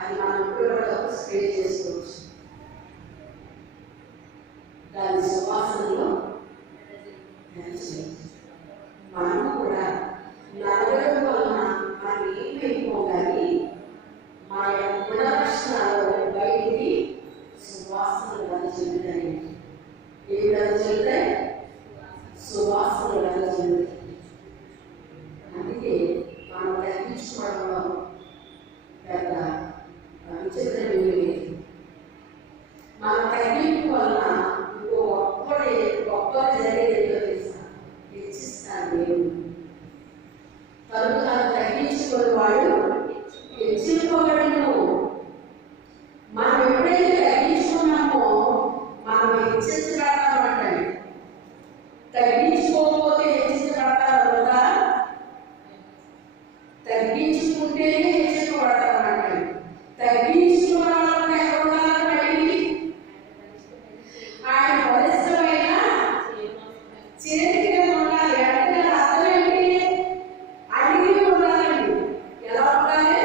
అది మనం కూడా స్ప్రే చేసుకోవచ్చు. దాని సువాసనలో మనం కూడా నడవడం వలన మనం ఏమైపోగాలి, మా యొక్క గుణ లక్షణాలు బయటికి సువాసనలు వెదజల్లుతాయి. ఏమి వెదజల్లుతాయి? సువాసనలు వెదజల్లుతాయి. అందుకే మనం తగ్గించుకోవడంలో పెద్ద విచిత్రం లేదు. మన తగ్గింపు వలన ఇంకో గొప్ప జరిగేదో తెలుసా? హెచ్చిస్తాను దేవుడు. కనుక తగ్గించుకుని వాడు హెచ్చింపబడను. మనం ఎప్పుడైతే తగ్గించుకున్నామో మనం హెచ్చించబడతామంటాడు. తగ్గించుకోకపోతే హెచ్చించబడతారు కదా, తగ్గించుకుంటేనే హెచ్చింపబడతామంటాడు. తగ్గించుకోవాలంటే ఎక్కడ ఉండాలి? ఆయన పరిశ్రమైన చేతిగా ఉండాలి. అంటే అర్థం ఏంటి? అడిగి ఉండాలండి. ఎలా ఉండాలి?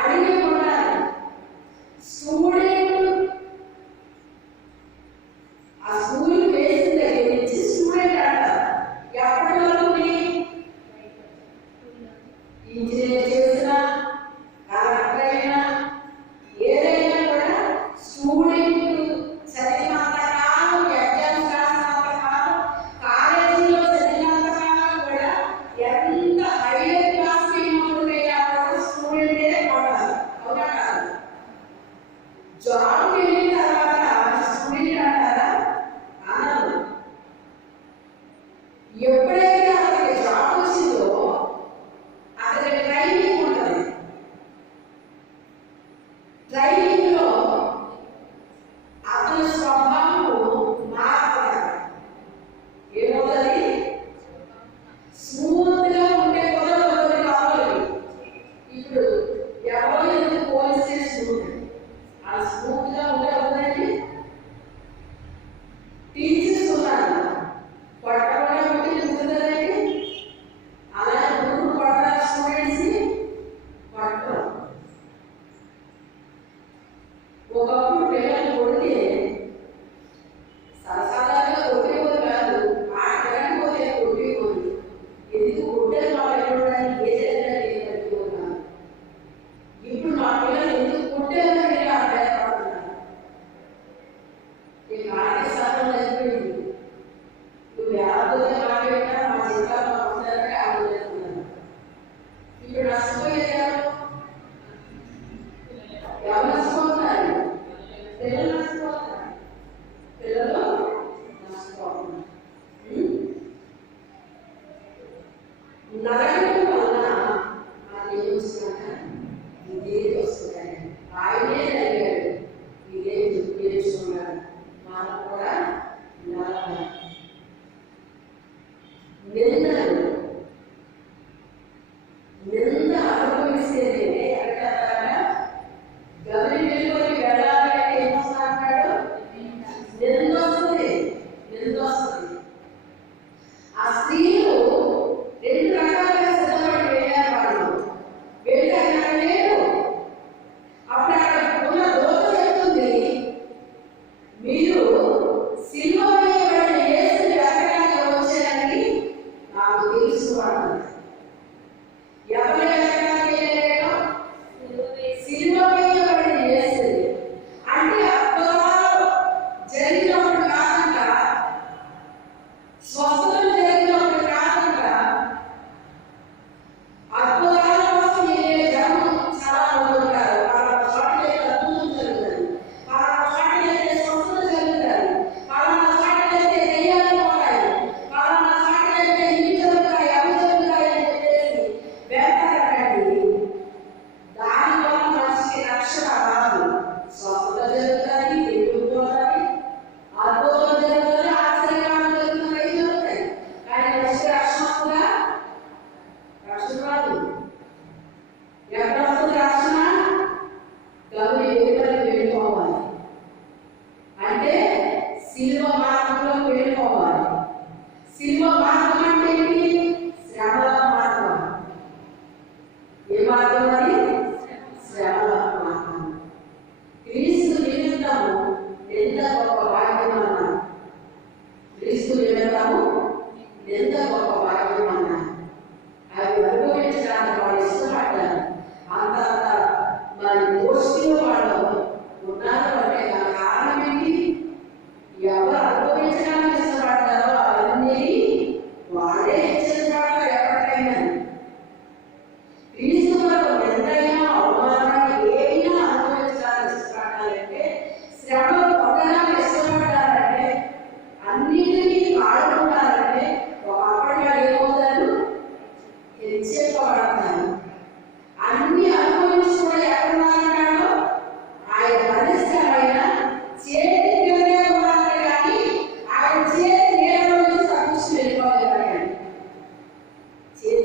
అడిగి ఉండాలి. స్టూడెంట్ ఆ స్కూల్ వేసిన దగ్గర నుంచి స్టూడెంట్ అంటారు. ఎప్పటి వరకు ఇంజనీర్ చేసినా కలెక్టర్ అయినా ఏదైనా కూడా స్టూడెంట్ చదివినంత కాలం, ఎగ్జామ్స్ రాసినంత కాలం, కాలేజీలో చదివినంత కాలం కూడా ఎంత హైయర్ క్లాస్ అయినప్పుడు స్టూడెంటే కొట్టాలి. అవునా కాదు? జాబ్ వెళ్ళిన తర్వాత స్టూడెంట్ అంటారా? అనరు. ఎప్పుడైతే అతనికి జాబ్ వచ్చిందో అతనికి ట్రైనింగ్ ఉంటుంది. ట్రైనింగ్ లో అతని స్వభావం మారుతుంది. ఏమవుతుంది? స్మూత్ గా ఉంటే కుదరదు కావాలి. ఇప్పుడు ఎవరో ఎందుకు పోలీస్ స్టేషన్ ఉంటుంది, ఆ స్మూత్ గా ఉంటే అవుతుందండి. టీచర్స్ ఉన్నారు, కొట్టకుండా ఉంటే ఉంటుందండి. అలాగే ముందు కొట్టాలి స్టూడెంట్స్ ని కొట్టరు. ఒకప్పుడు పిల్లలు కొడితే సరసాగా కొట్టేవారు కాదు, ఆటగాని పోతే కొట్టేవారు. ఎందుకు కొట్టే వాళ్ళు ఎక్కడానికి ఏదైనా పెట్టుకున్నారు. ఇప్పుడు మా పిల్లలు ఎందుకు కొట్టేవారు అభ్యాసపడుతున్నారు. ఈ ఆడే శాతం అయిపోయింది. నువ్వు ఎవరితో మాట్లాడినా మా జీవితాలు అవుతారని ఆలోచిస్తున్నారు. ఇప్పుడు నష్టపోయేది ఎవరు నష్టపోతున్నారు? పిల్లలు నష్టపోతున్నారు. పిల్లలు నష్టపోతున్నారు. నరకం వల్ల అది ఏమొస్తుందంట? ఇదేది వస్తుందని ఆయనే అడిగాడు. ఇదే నేర్చుకున్నాడు. మనం కూడా నరకం నింద అనుభవిస్తేనే ఎక్కడగా గమనించుకొని వెళ్ళాలి అంటే ఏమొస్తాడు? నింద వస్తుంది. ఆ స్త్రీలు రెండు రకాలుగా సిద్ధపడి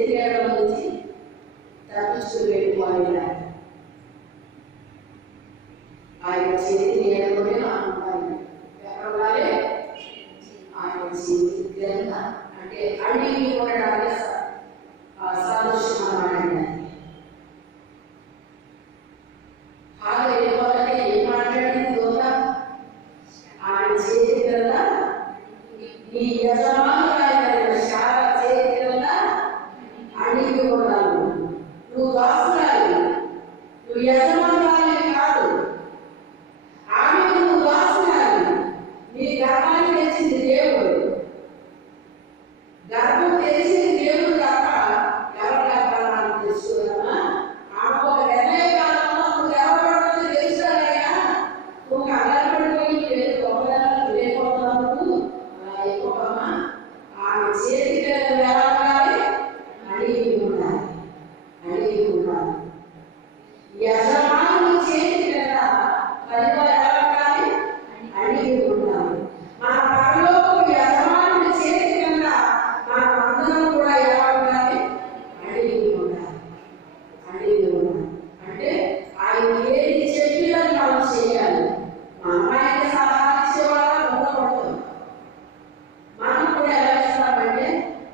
నీడల నుంచి తప్పించుకుని వెళ్ళిపోవాలి. ఆయన చేతి నీడలోనే అనుకోవాలి. ఎక్కడ ఉండాలి? ఆయన చేతి క్రింద, అంటే అడిగి ఉండడానికి సాదృశ్యం అన్నాడండి. హాగా వెళ్ళిపోవాలంటే ఏం మాట్లాడింది దూత? ఆయన చేతి క్రింద నీ యజమానురాలైన శారా చేతి క్రింద అడిగి ఉండాలి. నువ్వు దాసురాలి, నువ్వు యజమానురాలి కాదు. ఆమెకు నువ్వు దాసురాలి. నీ గర్భాన్ని తెచ్చింది దేవుడు. గర్భం తెరిచింది దేవుడు తప్ప ఎవరి గర్భాన్ని తెలుసుకోదమ్మా. ఆమె ఒక నిర్ణయ కాలంలో నువ్వు ఎవరు తెలుసుకోలేగా. నువ్వు కంగారు పడిపోయి వెళ్ళిపోతున్నావు. అలా అయిపోవమ్మా. ఆమె చేతికి వెళ్ళాలి, అడిగి ఉండాలి, అడిగి ఉండాలి. యజమానులు చేతి కింద పరివారాలి, అడిగి ఉండాలి. మన పరలోకపు యజమానుల చేతి కింద మన అందరం కూడా ఎలా ఉండాలి? అడిగి ఉండాలి, అడిగి ఉండాలి. అంటే ఆయన ఏది చెప్పినది మనం చేయాలి. మనం ఆయనకి సలహా ఇచ్చేవాళ్ళ ఉండకూడదు. మనం కూడా ఎలా ఇస్తామంటే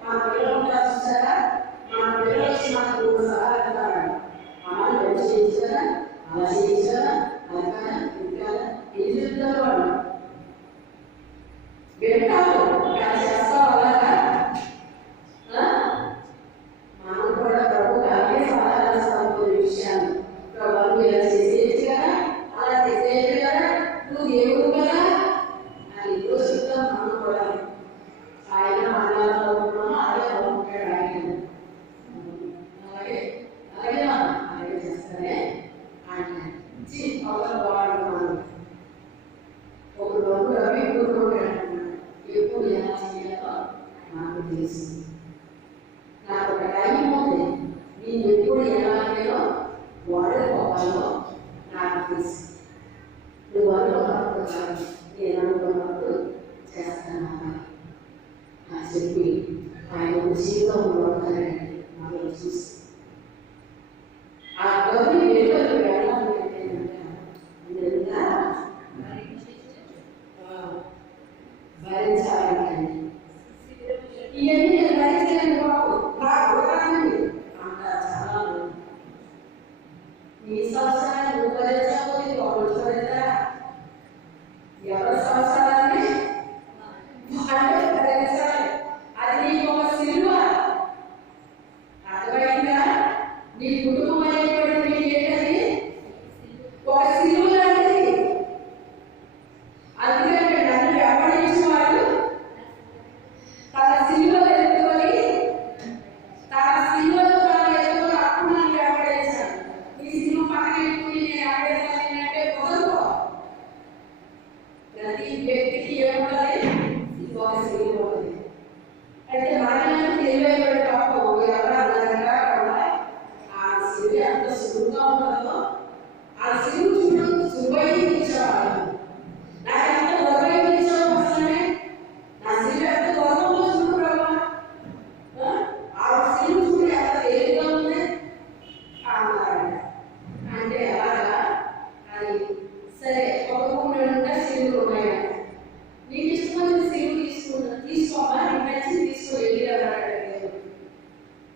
మన పిల్లలు ఉంటారు చూసారా, మన పిల్లలు వచ్చి మనకు సలహా ఇస్తారండి. అమ్మాయి మంచి చేయించారా, అలా చేయించారా, అలా కాదా, ఇంకా ఏం చెప్తారు వాళ్ళు? వింటారు, కానీ చేస్తాం అలాగా. మనం కూడా ప్రభు అలాగే సలహా ఇస్తాం కొన్ని విషయాలు. ప్రభు ఇలా చేసేది కదా, అలా చేసేది కదా, నువ్వు దేవుడు కదా అని ఎన్నో చెప్తాం. మనం కూడా ఆయన మనలో ఉన్నామో అదే బాగుంటాడు ఆయన. అలాగే అలాగే అలాగే చేస్తానే ఆయన అవతల బాగుంటున్నాను. ఒక రోజు రవి ఎప్పుడు అంటున్నాడు, ఎప్పుడు ఎలా చేయాలో నాకు తెలుసు. నాకు ఒక టైం ఉంది, నేను ఎప్పుడు ఎలాగేనో వాడుకోవాలో నాకు తెలుసు. నువ్వు అనుకున్నప్పుడు కాదు, నేను అనుకున్నప్పుడు చేస్తాను అని చెప్పి ఆయన జీవితంలో ఉంటారండి. మనం చూసి ఆ గౌరీ వెలువలు వెళ్ళాలంటే నిజంగా భరించాలంటే ఇవన్నీ నేను భరించలేను బాబు, నా గుణాన్ని అంటారు చాలా మంది. నీ సంవత్సరాన్ని నువ్వు భరించకపోతే వాళ్ళు భరించరా? ఎవరి సంవత్సరాన్ని వాళ్ళు భరించాలి. అది నీకు ఒక సిలువ. అర్థమైందా? నీ కుటుంబం అనేటువంటి ఏంటది? ఒక సిలువ లాంటిది. అందుకంటే నన్ను వెంబడించేవాడు తన సిలువ ఎత్తుకొని, తన సిలువను తాను ఎత్తుకొని అప్పుడు నన్ను వెంబడించాడు. ఈ సిలువ పక్కన ఎత్తుకుని నేను వెంబడించాలి అంటే కుదరదు. ప్రతి వ్యక్తికి ఏముంటుంది? ఒక సిలువ ఉంది. అయితే మనల్ని తెలియబడి పాపం ఎవరు అందరంగా కూడా ఆ సిలువ ఎంత సులువుగా ఉంటుందో, ఆ సిలువ చూడు సులువైంచాడు. నాకు ఎంత గౌరవించావు అసలే, నా సిలువ ఎంత గౌరవంలో చూడు ప్రభా. ఆ సిలువ చూడు ఎంత తేలిగా ఉంది అన్నాడు. అంటే అలాగా అది సరే. ఒక ఊళ్ళో సిలువలు ఉన్నాయంట. నీకు ఇష్టమైన సిలువ తీసుకోమా, నీకు నచ్చింది తీసుకో వెళ్ళి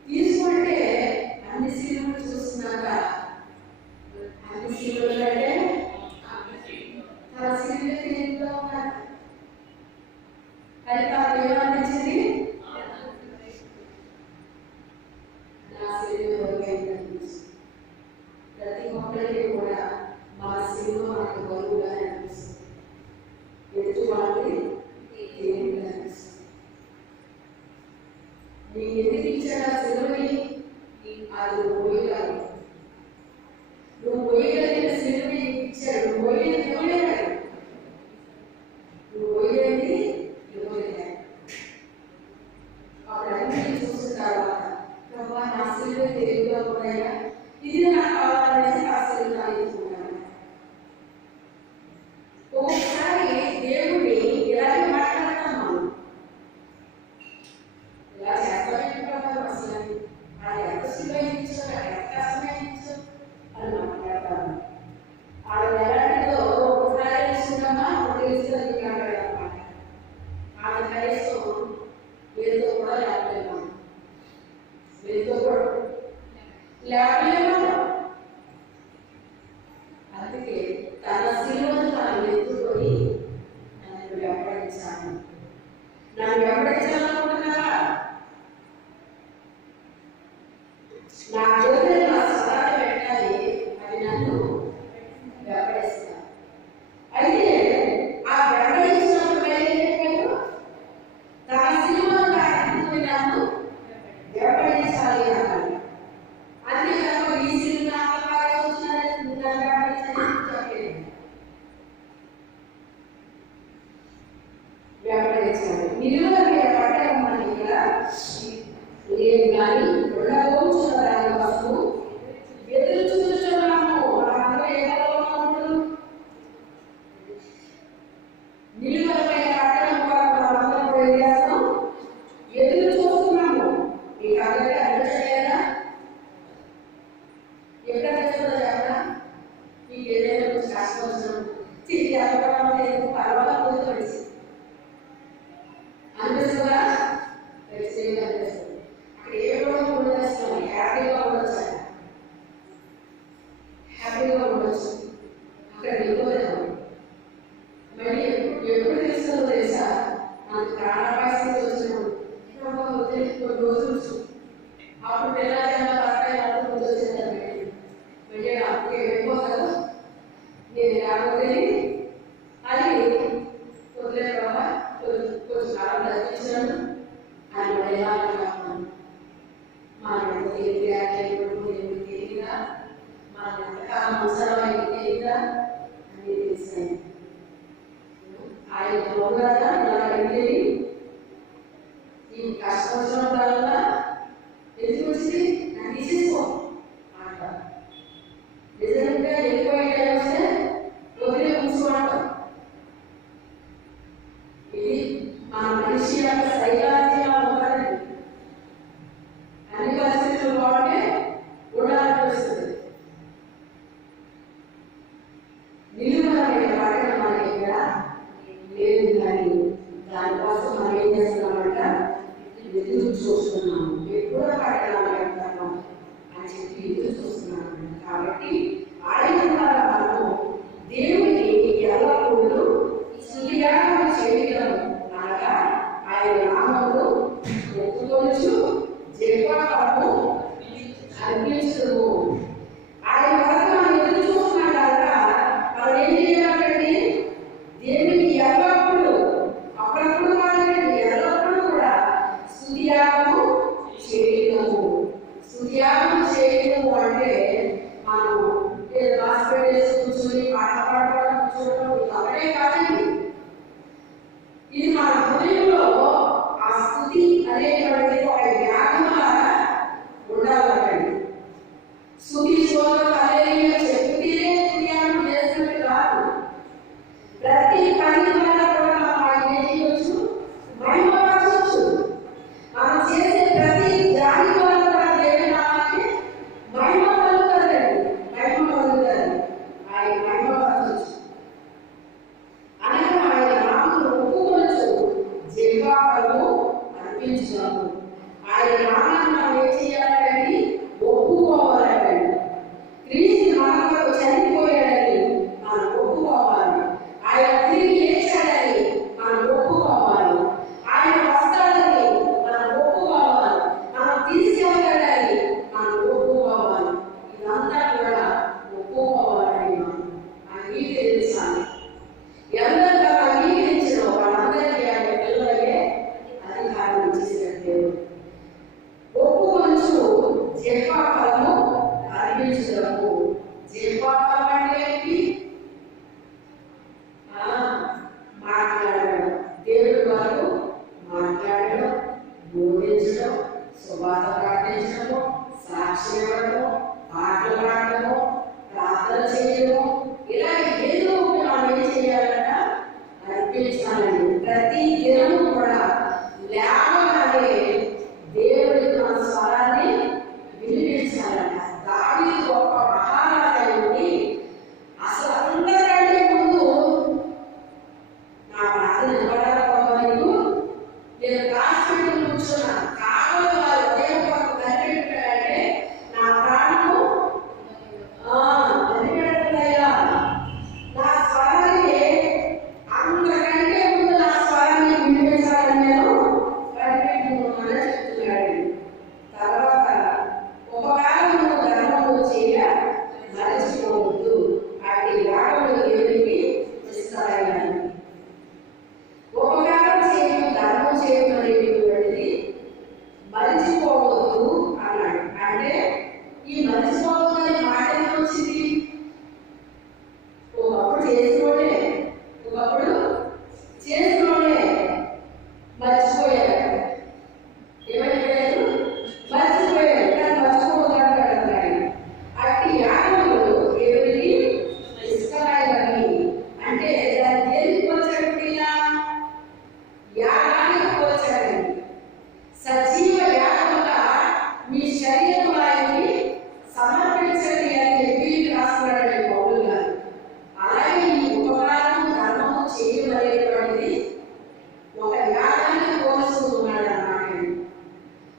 తీసుకుంటే అన్ని సిలువలు చూస్తున్నాక అన్ని సిలువలు అంటే తన సిలువ తేలిగ్గా ఉన్నారు. అది తాను ఏమనిపించింది? నా సిలువ ఎవరికైనా అనిపించింది. ప్రతి ఒక్కరికి కూడా మా సిలువ మనకు బరువుగా అనిపిస్తుంది. ఎదుటి వాళ్ళని తేలిగ్గా అనిపిస్తుంది. నీకు ఎందుకు ఇచ్చాడు ఆ సిలువని? అది పోయగలరు. నువ్వు పోయగలిగిన సిలువని ఇచ్చాడు. నువ్వు పోయేది ఇవ్వలేడు. నువ్వు పోయేది ఇవ్వలేడు. అప్పుడు అన్ని చూసిన తర్వాత ప్రభా నా సిలువ తేలిగ్గా ఉన్నాయా, ఇది నాకు కావాలనేసి ఆ సిలువ తీసుకున్నాను. ఒకసారి దేవుడిని ఇలాగే మాట్లాడతాం. మనం ఇలా చేస్తామేంటి ప్రభా? అసలు లేవలేమో. అందుకే తన శిలువను తాను ఎత్తుకొని నన్ను వెంబడించాను. నన్ను వెంబడించాలనుకుంటున్నారా? నా గొర్రెలు నా సదాలు పెట్టాలి, అవి నన్ను వెంబడిస్తాను. అయితే ఆ వెంబడించినప్పుడు వెళ్ళేటప్పుడు తన శిలువను తాను ఎత్తుకొని నన్ను వెంబడించాలి అన్నాడు. అంతేకాదు ఈ శిలువ వెంబడించాలి. నిలువ మీద పట్టడం మన ఇక్కడ లేదు, కానీ ఉండబోతున్న దాని కోసం ఎదురు చూస్తున్నాము. మనందరూ ఏమవుతున్నాము? నిలువ మీద పట్టడం కోసం మనందరం వెళ్ళాము, ఎదురు చూస్తున్నాము. మీకు అందరికీ అనిపించలేదా? ఎక్కడ తెచ్చుకుందో చెప్పరా? మీకు ఏదైనా కొంచెం కష్టం వచ్చిన తిరిగి అనుకోవడం లేదు, పర్వాలేదు కూర్చోవచ్చు అనిపిస్తుందా? ఖచ్చితంగా అనిపిస్తుంది. అక్కడ ఏ కూడా ఉండొచ్చు, హ్యాపీగా ఉండొచ్చు, హ్యాపీగా ఉండొచ్చు. అక్కడ వెళ్ళిపోలేము. మళ్ళీ ఎప్పుడు తెలుస్తుందో తెలుసా? మనకు ప్రాణపాయస్థితి వచ్చినప్పుడు కొన్ని రోజులు అప్పుడు పిల్లలు ముందు వచ్చేదాన్ని మళ్ళీ అప్పుడు వెళ్ళిపోతారు. నేను రాకపోతే అది వదిలే బాబా కొంచెం కాలం తగ్గించాను అని మలయాళం కావాలి. మనం ఎంత తెలియదా తెలియదా, మనం ఎంతకాలం అవసరం తెలియదా అని తెలిసాను. ఆయన పోగలదా నాకంటే ఈ కష్టం వల్ల ఎందుకు వచ్చింది నాకు తీసేసుకో అంట. నిజంగా వెళ్ళిపోయే వస్తే వదిలే కూర్చోవడం. ఇది మన మనిషి యొక్క సైకాలజీగా ఉండాలి. అన్ని పరిస్థితులు బాగుంటే ఉండాలనిపిస్తుంది. నిలువమైన పట్టడం మన దగ్గర లేదు, కానీ దానికోసం మనం ఏం చేస్తున్నామంట? ఎదురు చూస్తున్నాము. ఎప్పుడో పట్టణాలు వెళ్తాము అని చెప్పి ఎదురు చూస్తున్నాము. కాబట్టి ఆయన ద్వారా మనము దేవునికి ఎల్లప్పుడూ స్తుతియాగము చేయడం అనగా ఆయన నామమును ఒప్పుకొనుచు జీవము అర్పించుము. ఆయన వరకు మనం ఎదురు చూస్తున్నాం కనుక మనం ఏం చేయాలంటే దేవునికి ఎల్లప్పుడూ, అప్పుడప్పుడు కాదండి, ఎల్లప్పుడూ కూడా స్తుతియాగము చేయడము. స్తుతియాగం చేయడము అంటే మనం హాస్పిటల్స్ కూర్చొని పాట పాడడం కూర్చోవడం అవే కాదండి. ఇది మన హృదయంలో ఆ స్తుతి అనేటువంటిది ఒక జ్ఞానంగా ఉండాలండి. స్తుతి స్తోత్రం హల్లెలూయా చెప్తేనే స్తుతియాగం చేసినట్టు కాదు. ప్రతి పని వల్ల కూడా మనం ఏం చేయవచ్చు? మహిమపరచవచ్చు. మనం చేసే ప్రతి దాని వల్ల కూడా దేవుని నామానికి మహిమ కలుగుతుందండి, మహిమ కలుగుతుంది. ఆయన మహిమపరచవచ్చు అనగా ఆయన నామమును ఒప్పుకొనచ్చు జీవము అర్పించుదాము. ఆయన నామాన్ని మనం ఏం చేయాలండి? ఒప్పుకోవాలండి. క్రీస్తు మన కొరకు చనిపోయాడని మనం ఒప్పుకోవాలి. ఆయన తిరిగి లేచాడని మనం ఒప్పుకోవాలి. ఆయన వస్తాడని మనం ఒప్పుకోవాలి. మనం తీసుకెళ్తాడని మనం ఒప్పుకోవాలి. ఇదంతా కూడా ఒప్పుకోవాలండి. మనం అంగీకరించాలి. ఎవరైనా అంగీకరించిన వాళ్ళందరికీ ఆయన పిల్లలకే అధికారం ఇచ్చేసాడు దేవుడు. ఒప్పుకొనుచు జీవఫలము అర్పించుటకు. జీవఫలం అంటే ఏంటి? మాట్లాడడం, దేవుడి వారు మాట్లాడడం, బోధించడం, సువార్త ప్రకటించడము, సాక్షి ఇవ్వడము, పాటలు పాడడము, ప్రార్థన చేయడము, ఇలా ఏదో ఒకటి మనం ఏం చేయాలంట? అర్పించాలండి. ప్రతి దినము కూడా లేవగానే దేవుడికి మన స్వరాన్ని వినిపించాలంట. దావీదు గొప్ప మహారాజు అసలు అందరికంటే ముందు నా ప్రార్థన ఇవ్వడానికి నేను హాస్పిటల్ కూర్చున్నాను. కావాలి వారు ఉదయం కొరకు కనిపెట్టాడంటే నా ప్రాణం మీ శరీరం ఆయనకి సమర్పించండి అని చెప్పి రాస్తున్నాడు పౌలు గారు. అలాగే ఈ ఉపకారం ధర్మము చేయమనేటువంటిది ఒక యాగాన్ని కోరుతూ ఉన్నాడు అన్నమాట.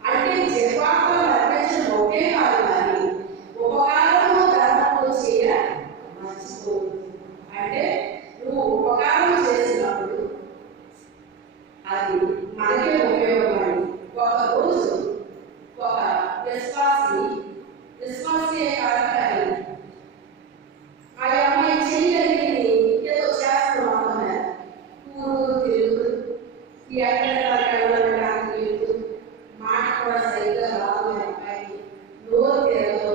అంటే జపాత్మ అర్పించడం ఒకే కాదు, కానీ ఉపకారము ధర్మము చేయ మర్చిపోదు. అంటే నువ్వు ఉపకారం చేసినప్పుడు అది మనకే ఉపయోగపడి ఒక రోజు ఒక విశ్వాసే కాదు, కానీ ఆ అమ్మాయి చేయగలిగింది ఏదో చేస్తున్నాం ఊరు తిరుగు ఎక్కడానికి లేదు, మాట కూడా సరిగ్గా రాదు అమ్మాయికి, నోరు తిరగదు.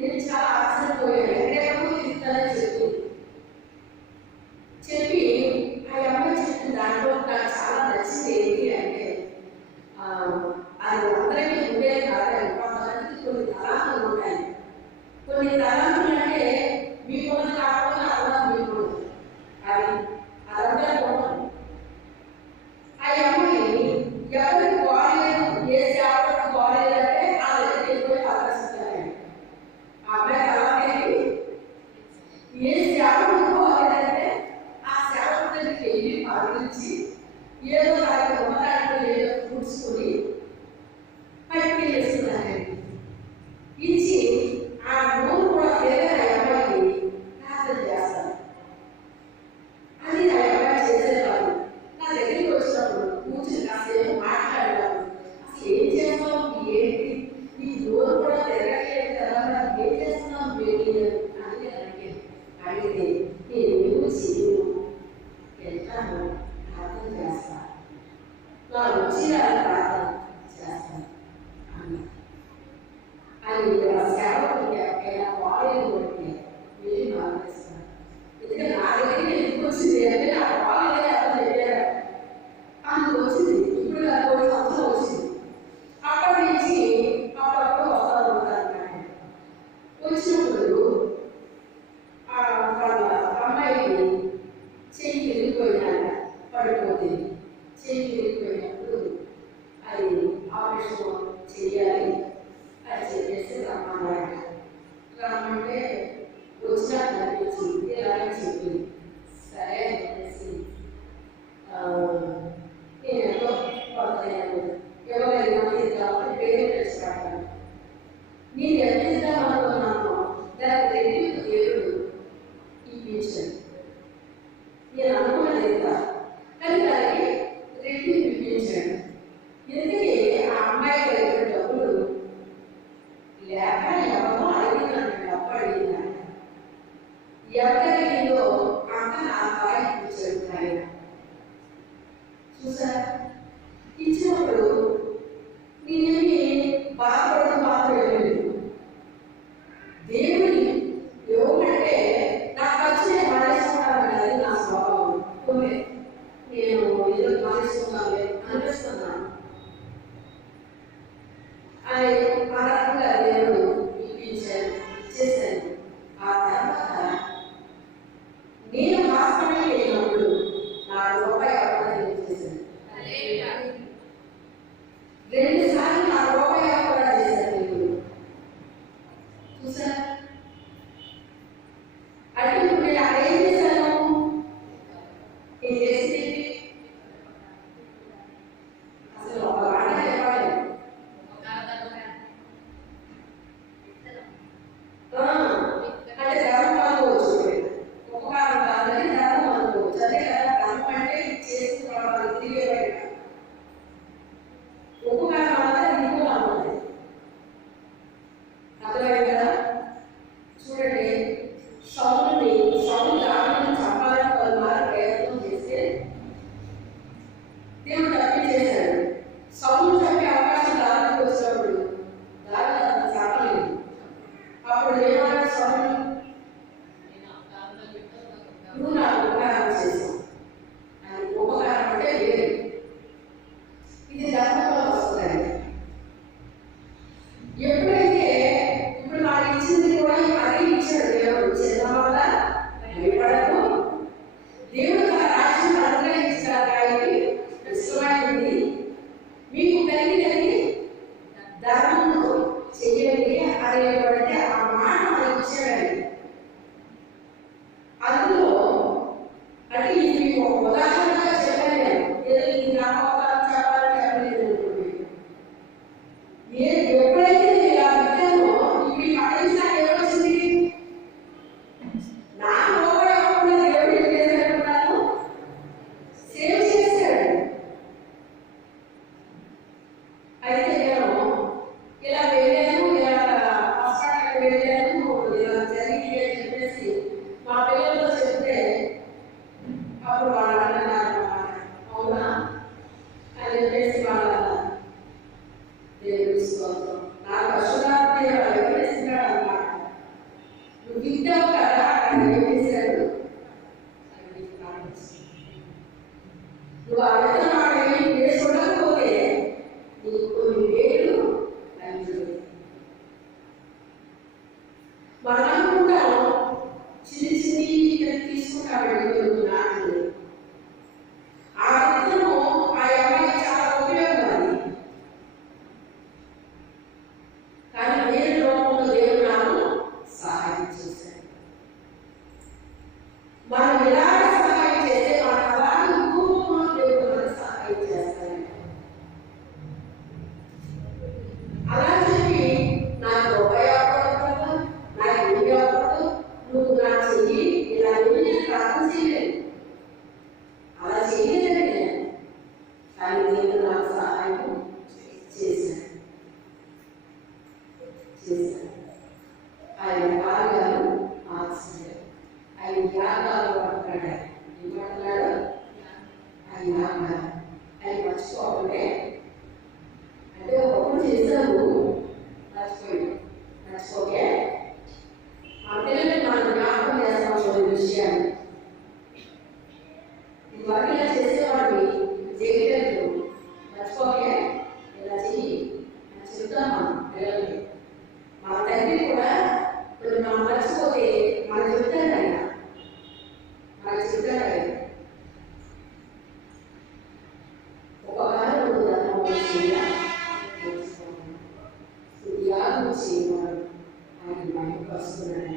నేను చాలా ఆశ్చర్యపోయాను. ఎక్కడెక్కడో తిరుగుతానని చెప్పి ఆ అమ్మాయి చెప్పిన దాంట్లో నాకు చాలా నచ్చింది ఏంటి అంటే అది అందరికీ ఉండేది కాదండి. కొంతమందికి కొన్ని తలాంతులు ఉంటాయి. కొన్ని తలాంతులు అంటే మీకున్నది కాకుండా అలా మీకు అది అదంతా ఉంటుంది. ఆ అమ్మాయి ఎవరికి బాగాలేదు, ఏ సేవకు బాగాలేదంటే ఆ దగ్గరికి వెళ్ళిపోయి ఆకర్షిస్తారండి. ఆ అమ్మాయి అలాంటి ఏ సేవకు బాగాలేదంటే ఆ సేవకు దగ్గరికి వెళ్ళి పాటించి ఏదో దానికి ఉన్నదాంట్లో ఏదో కూర్చుకొని పైకి వేస్తున్నారండి. ఇచ్చి ఆ నోరు కూడా తెలియని అమ్మాయికి ప్రార్థన చేస్తారు. అది నా అమ్మాయి చేసేవాళ్ళు. నా దగ్గరికి వచ్చినప్పుడు కూర్చుని కాసేపు మాట్లాడేవాళ్ళు. అసలు ఏం చేస్తావు, ఏంటి ఈ నోరు కూడా తిరగట్లేదు కదా, ఏం చేస్తున్నావు ఏంటి అని అడిగితే నేను చేయను, వెళ్తాను, ప్రార్థన చేస్తాను, నా వచ్చిన ప్రార్థన చేస్తాను అని సేవకు ఎక్కడైనా కాలేజీ కొట్టి వెళ్ళి మాట్లాడిస్తాను. ఎందుకంటే నా దగ్గరికి ఎందుకు వచ్చింది అంటే నా కాలేజీ అర్థం చెప్పారు, అందుకు వచ్చింది. ఇప్పుడు నాకు 1 సంవత్సరం వచ్చింది. అక్కడి నుంచి అప్పుడప్పుడు వస్తారు ఉంటారు. వచ్చినప్పుడు వాళ్ళ అమ్మాయికి చెయ్యి విరిగిపోయినాక పడిపోతుంది. చెయ్యి విరిగిపోయినప్పుడు అది ఆపరేషన్ చేయాలి అని చెప్పేసి రమ్మంటే వచ్చినాక అనిపించింది ఇలాగే చెప్పింది. సరే అని చెప్పేసి నేను ఎంతో కొంత ఎవరైనా ఇద్దామని పేరు తెలుసుకుంటాను. నేను ఎంత ఇద్దామనుకున్నానో దానికి రెడ్డి దేవుడు ఇప్పించాను. నేను అనుకున్నది ఎంత, కానీ దానికి రెడ్డి ఇప్పించాడు. ఎందుకంటే ఆ అమ్మాయి దగ్గర డబ్బులు లేక ఎవరో అడిగినాను, డబ్బు అడిగినాను. ఎవరిలో అంత నా అబ్బాయి ఇప్పించాడు ఆయన. చూసారా, ఇచ్చినప్పుడు నేనేమి బాధపడలేదు. దేవుడి ఏమంటే నా ఖర్చు నేను మానేసుకున్నాను, అది నా స్వభావం. కొన్ని నేను ఏదో మానేసుకున్నాను అనిపిస్తున్నాను. అది ఆ రకంగా దేవుడు ఇప్పించాను, చేశాను. ఆ తర్వాత నేను హాస్పిటల్కి వెళ్ళినప్పుడు నా రూపాయి అవ్వడం చేశాను. 2 సార్లు నా రూపాయి అవ్వడం చేశాను దేవుడు. చూసారా, అంటే ఇప్పుడు నేను అక్కడ ఏం చేశాను, నేను చేసింది అసలు ఒక మాట చెప్పాలి. అంటే ధర్మం అనుకోవచ్చు, ఉపకారం కాదని ధర్మం అనుకోవచ్చు. అదే కదా, ధర్మం అంటే చేసుకున్న తిరిగే బయట, ఉపకారం అంటే నీకు అన్నది. అర్థమైంది కదా. చూడండి, సౌలు దానిని చంపాలని పలుమార్లు ప్రయత్నం చేస్తే దేవుడు తప్పించేశాడు. సౌలు చంపే అవకాశం దానికి వచ్చినప్పుడు దాని అతను చంపలేదు. అప్పుడు ఏమన్నాడు సౌలు, నువ్వు నాకు ఉపకారం చేశావు. అది ఉపకారం అంటే వేరు, ఇది ధర్మంలో వస్తుంది. ఎప్పుడైతే ఇప్పుడు నాకు ఇచ్చింది కూడా అదే ఇచ్చాడు దేవుడు. చిన్న వల్ల భయపడకు, దేవుడు తన రాజ్యం అనుగ్రహించడానికి ఇష్టమైంది మీకు కలిగినది కానీ వేరే లోకంలో దేవుడు నాకు సహాయం చేశాడు. మనం ఎలాగ సహాయం చేస్తే మనకు అలాగే ఇంకో దేవుడు మనకు సహాయం చేస్తాడు. అలా చెప్పి నాకు ఉపయోగపడదు, నాకు ఉపయోగపడదు, నువ్వు నాకు చెయ్యి, ఇలా నేను ప్రార్థన చేయలేదు, అలా చేయలేదండి నేను. కానీ దేవుడు నాకు సహాయం చేశాడు. ఆయన కార్యాలు ఆశ్చర్యం. ఆయన యాగాలు మాట్లాడాడు. ఏం మాట్లాడాడు? ఆయన యాగాలు ఆయన మర్చిపోకుండా అంటే ఒకప్పుడు చేశాను మర్చిపోకే అంటే మనం జ్ఞాపకం చేస్తాం కొన్ని విషయాన్ని. ఇదివరకు ఇలా చేసేవాడిని చేయలేదు, మర్చిపోకే ఇలా చెయ్యి అని చెప్తాం మనం పిల్లలకి. మన తండ్రి కూడా కొన్ని మనం మర్చిపోతే మనకు చెప్తాడు ఆయన, మనకు చెప్తాడు ఆయన. ఒక కాలం యాగం చేయమని ఆయన బయటకు వస్తున్నాడు.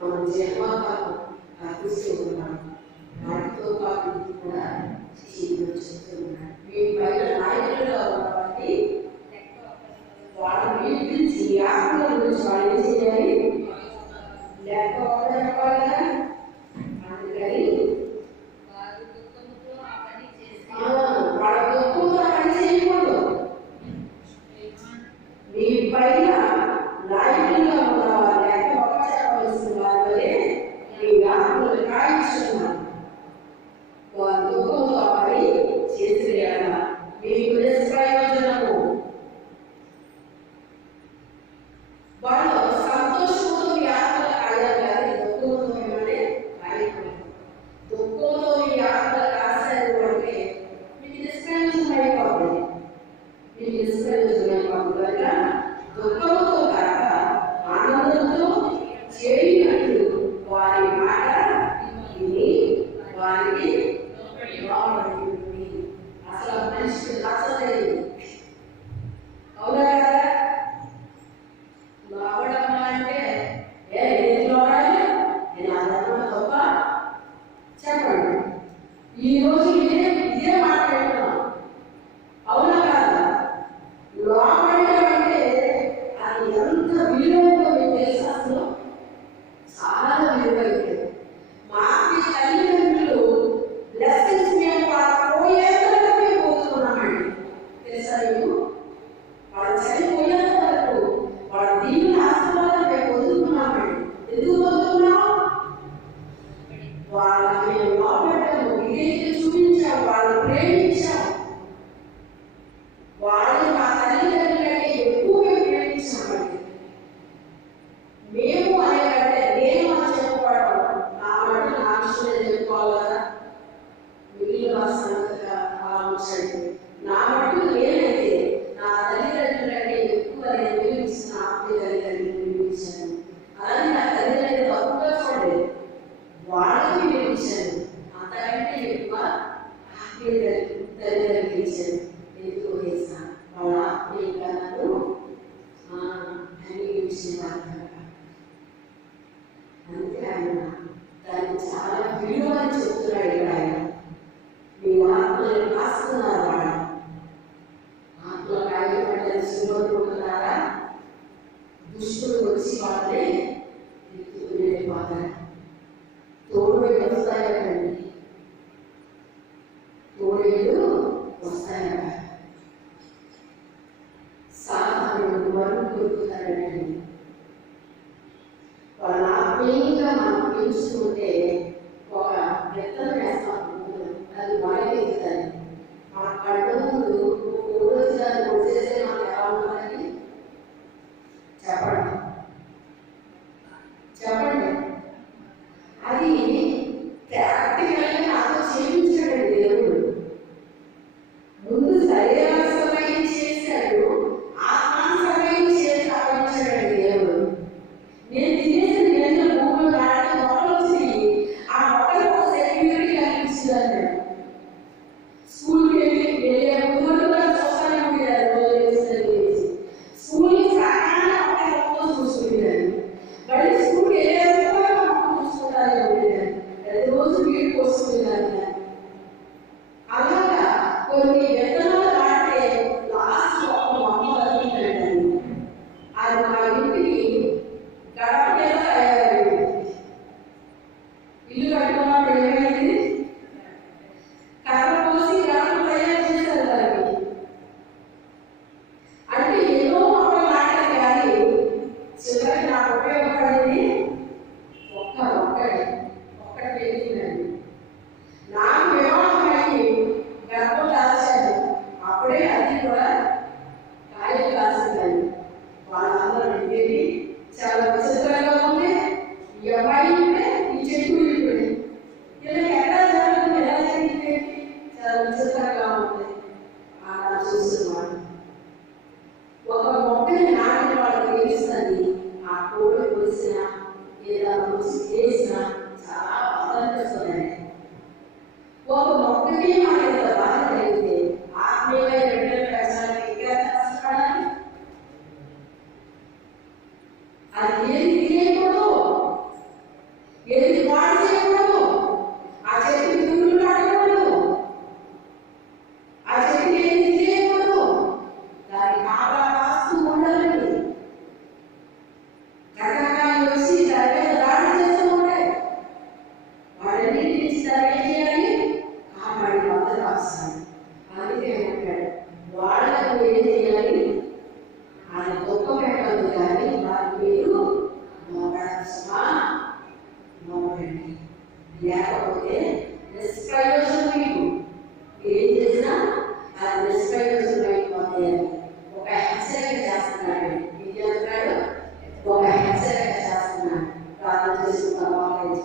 మనం జన్మకాలం అర్పిస్తూ ఉన్నాం, వాటితో పాటు కూడా చేయమని చెప్తున్నాడు. మీ బయట నాయకులుగా ఉన్నవాటి వాళ్ళని పిలిపించి యాగం గురించి వాళ్ళు ఏం చేయాలి? లెక్క చెప్పాలి. అందుకని వాళ్ళ దుఃఖంతో ఆ పని చేయకూడదు. మీ పైన నాయకులుగా ఉన్న వారు లెక్క చెప్పవలసిన వారి మీ యాగములు కాయించుకున్నారు. వారి దుఃఖంతో ఆ పని చేసేయాల మీకు నిష్ప్రయోజనము. వాళ్ళు సంతోషంతో మీ ఆత్మల కాయాలి కానీ దుఃఖంతో ఏమనే కాయకూడదు. దుఃఖంతో మీ ఆత్మల కాశారు అంటే మీకు నిష్ప్రయోజనం అయిపోతుంది. మీకు నిష్ప్రయోజనం అయిపోతుంది కనుక దుఃఖంతో కాక ఆనందంతో చేయనట్లు వారి మాట విని వారికి లోబడి. అసలు మనిషికి నచ్చలేదు. అవునా కదా? లోబడమ్మా అంటే ఏది లోబడాలి? నేను అందరూ గొప్ప చెప్పండి. ఈరోజు ఇదే మాట్లాడుతున్నాం. అవునా కాదా? లోబడడం అంటే అది ఎంత విలువైందో మీకు తెలుసా? అసలు చాలా విలువైంది. మా తల్లిదండ్రులు బ్లెస్సింగ్స్ మేము పోయేంతవరకు మేము పోతున్నామండి. తెలుసా మీకు? వాళ్ళు చనిపోయేంత వరకు వాళ్ళ దీని ఆశీర్వాదం మేము పొందుతున్నామండి. ఎందుకు పొందుతున్నాం? వాళ్ళని మేము లోపడ్డాము, ఇదైతే చూపించాము, వాళ్ళని ప్రేమించాము. వాళ్ళని మా తల్లిదండ్రుల కంటే ఎక్కువ మేము ప్రేమించామండి. మేము అనే కంటే నేను అని చెప్పుకోవడం నా మాట నా విషయం చెప్పుకోవాలి కదా. మిగిలిన మా సంగతిగా ఆలోచించండి. నా మట్టు నేనైతే నా తల్లిదండ్రుల కంటే ఎక్కువ నేను ప్రేమించిన ఆత్మీయ తల్లిదండ్రులను ప్రేమించాను. అలాగే నా తల్లిదండ్రులు తప్పుగా చూడండి, వాళ్ళకి ప్రేమించాను. అంతకంటే ఎక్కువ ఆత్మీయ తల్లిదండ్రులు ప్రేమించాను. ఎందుకు చేసిన వాళ్ళ ఆత్మీయంగా నన్ను అంగీకరించిన. అంతే ఆయన దాన్ని చాలా విలువని చెప్తున్నాడు ఇక్కడ. ఆయన మీ ఆత్మలను కాస్తున్నారు. వాళ్ళు ఆత్మ కాయపడ్డ సింహడుకుంటున్నారా? దుష్టుడు వచ్చి వాళ్ళని ఎత్తుకుని వెళ్ళిపోతారు. తోడువేళ్ళు వస్తాయండి, తోడేళ్ళు వస్తాయట. సాధారణ వరకు దొరుకుతారండి. వాళ్ళ ఆత్మీయంగా మనం పెంచుకుంటే ఒక విత్తనం వేస్తాం, అది మొలకెత్తుతుంది. మన కళ్ళ ముందు రోజు దాన్ని వచ్చేస్తే మనకు ఎలా ఉంటుందండి? చెప్పండి చెప్పండి. అది ప్రాక్టికల్గా నాతో చేయించాడండి దేవుడు. ముందు శరీర సహాయం చేశాడు, ఆత్మ సహాయం చేసి ఆలోచించాడండి దేవుడు. నేను తినేసి నేను భూమిలో దాటి మొక్కలు వచ్చి మొక్కని నాటిన వాళ్ళకి తెలుస్తుంది ఆ కోడి కొలిసిన లేదా కొలిసి చేసిన చాలా బాధనిపిస్తున్నాయి. ఒక మొక్కకి మనకి బాధ కలిగితే ఆత్మీయ బిడ్డలు పెంచాలని ఇంకా కష్టపడాలి. అది ఏది తినేయకూడదు, ఏది పాడు చేయకూడదు, ఆ చెట్టుకి పురుగులు పడకూడదు, ఆ చెట్టుకి ఏది తినేయకూడదు, దాన్ని కాపలా కాస్తూ ఉండాలని. రకరకాలు వచ్చి దాని మీద దాడి చేస్తూ ఉంటాయి. వాటన్నిటి నుంచి దాన్ని ఏం చేయాలి? కాపాడి వద్ద రాస్తాను. అందుకే అంటాడు వాళ్ళకు ఏం చేయాలి? ఆయన గొప్ప పెట్టదు కానీ వారి పేరు మోడండి. లేకపోతే నిష్ప్రయోజనం మీకు ఏం చేసినా అది నిష్ప్రయోజనం అయిపోతాయి అని ఒక హెచ్చరిక చేస్తున్నాడు. ఏం చేస్తున్నాడు? ఒక హెచ్చరిక చేస్తున్నాడు. ప్రార్థన చేసుకున్న వాళ్ళు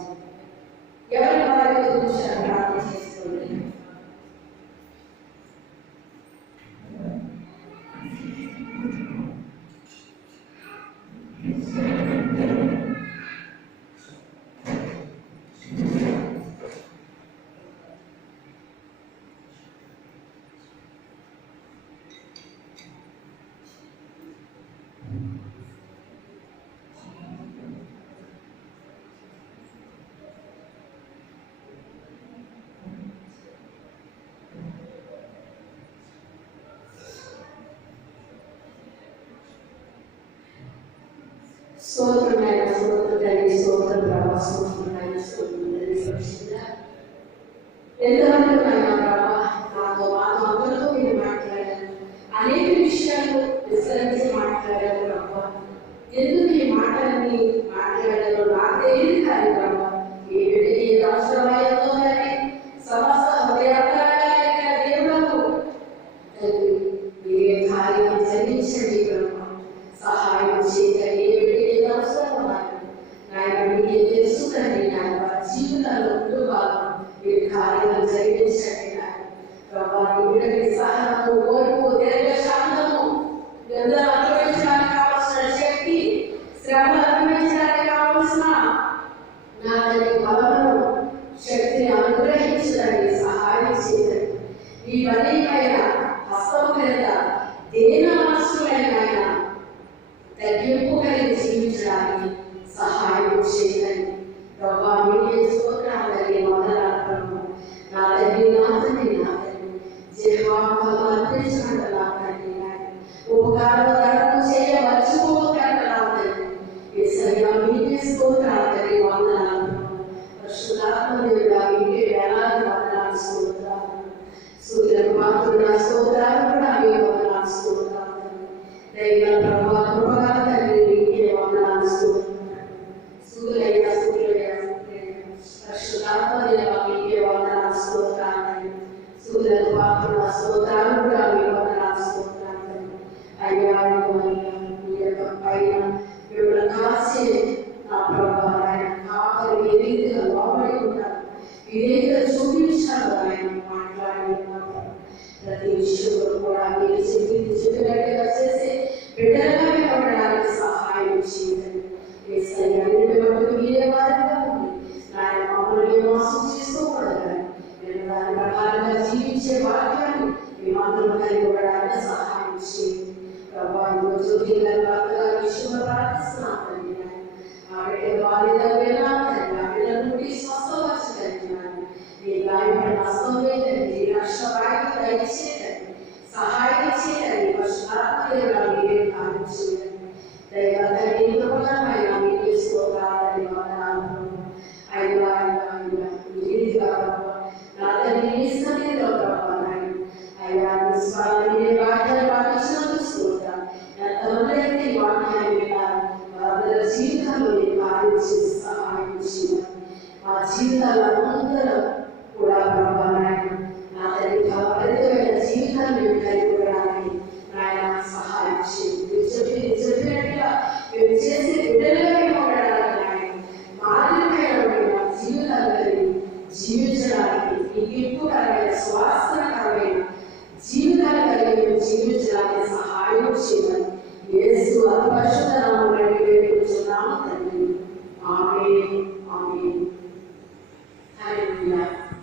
ఎవరి వారి గురించి ప్రార్థన చేసుకోండి. స్తోత్రమైన స్తోత్రుడని స్తోత్ర ప్రభా స్తోత్రమైన స్తోత్రుడని పరిశుద్ధ ఎంతమంది ప్రభా నాతో అందరితో మీరు మాట్లాడారు. అనేక విషయాలు విస్తరించి మాట్లాడారు ప్రభా. ఎందుకు ఈ మాటలన్నీ మాట్లాడారో నాకు తెలియదు కానీ ప్రభా ఏ అవసరమైందో కానీ సమస్త హృదయాత్రగా దేవులకు మీరే కార్యం జరిగించండి ప్రభా. సహాయం చేయగలి మీకు తెలుసు తండ్రి. నాయన వారి జీవితాల్లో కుటుంబాలు మీరు కార్యాలు జరిగించండి. ప్రభా వీళ్ళకి సహనము, ఓర్పు, దీర్ఘశాంతము అనుభవించడానికి కావాల్సిన శక్తి, శ్రమలు అనుభవించడానికి కావాల్సిన నా తల్లి బలమును శక్తిని అనుగ్రహించడానికి సహాయం చేయండి. ఈ బలీమైన హస్తం క్రింద దేన మనస్సులైన తగ్గింపు కలిగి జీవించడానికి సహాయం చేయండి ప్రభా. మీకే స్తోత్రాలు మొదలాడతాము. నా తల్లి నా తల్లి నా తల్లి జీవాత్మలు అర్పించినట్టు నా తల్లి ఉపకారం చేయవచ్చుకోకంట నా తల్లి. ఏసయ్యా మీకే స్తోత్రాలు తల్లి వందనాలు. పరిశుద్ధాత్మదేవుడా మీకే వేలాది వందనాలు స్తోత్రాలు. సూర్యులకు మాత్రుడ స్తోత్రాలు కూడా మీ వందనాలు స్తోత్రాలు. దైవ ప్రభా కృపగా తండ్రి మీకే వందనాలు స్తోత్రాలు. సూర్యులైన పరిశుద్ధాత్మదేవా మీకే వందనాలు స్తోత్రాలు. సూర్యులకు మాత్రుడ స్తోత్రాలు కూడా మీ వందనాలు స్తోత్రాలు. అయ్యా మీ యొక్క పైన మిమ్మల్ని కాసే నా ప్రభా ఆయన కాపరి ఏ రీతిగా లోబడి ఉంటారు, ఈ రీతిగా చూపించారు ఆయన మాట్లాడి ప్రతి విషయంలో కూడా మీరు చెప్పినట్టుగా చేసే బిడ్డలుగా ఉండడానికి సహాయం చేయండి. అన్నిటి మటుకు మీరే వారిగా ఉంది. ఆయన మమ్మల్ని మోసం చేసుకోకూడదు. మేము దాని ప్రకారంగా జీవించే వాక్యాన్ని మేమందరం కలిగి ఉండడానికి సహాయం చేయండి ప్రభా. ఈరోజు భర్తగా విషయంలో ప్రార్థిస్తున్నాం తండ్రి. ఆ బిడ్డ బాధ్యతగా ఆ బిడ్డ నుండి స్వస్థపరచగలిగినాను. మీ గాయపడిన హస్తం లేదండి, రక్షణానికి దయచేయండి, సహాయం చేయండి. పరిశుద్ధాత్మదేవుడా మీరే కార్యం చేయండి. దైవ తండ్రి కృపణమైన మీకే స్తోత్రాలని వందనాలు. అయ్యా రీతిగా నా తండ్రి నీ సన్నిధిలో ప్రభా అయ్యా మీరే వాక్యాన్ని పాటించినందుకు స్తోత్రాలు. ఎంతమంది అయితే ఈ వాక్యాన్ని విన్నారు వారందరి జీవితంలో కార్యం చేసి సహాయం చేయాలి. మా జీవితాల్లో అందరూ కూడా ప్రభా నా తల్లి ఫలభరితమైన జీవితాన్ని మేము కలిగి ఉండడానికి నాయన సహాయం చేయండి. చెప్పినట్టుగా మేము చేసే బిడ్డలుగా మేము ఉండడానికి నాయన మాదిరిమైన జీవితాలు కలిగి జీవించడానికి మీకు ఎక్కువకరమైన స్వాస్థ్యకరమైన జీవితాలు కలిగి మేము జీవించడానికి సహాయం చేయాలి. అతి పరిశుద్ధ నామములో వేడుకొనుచున్నాము తండ్రి.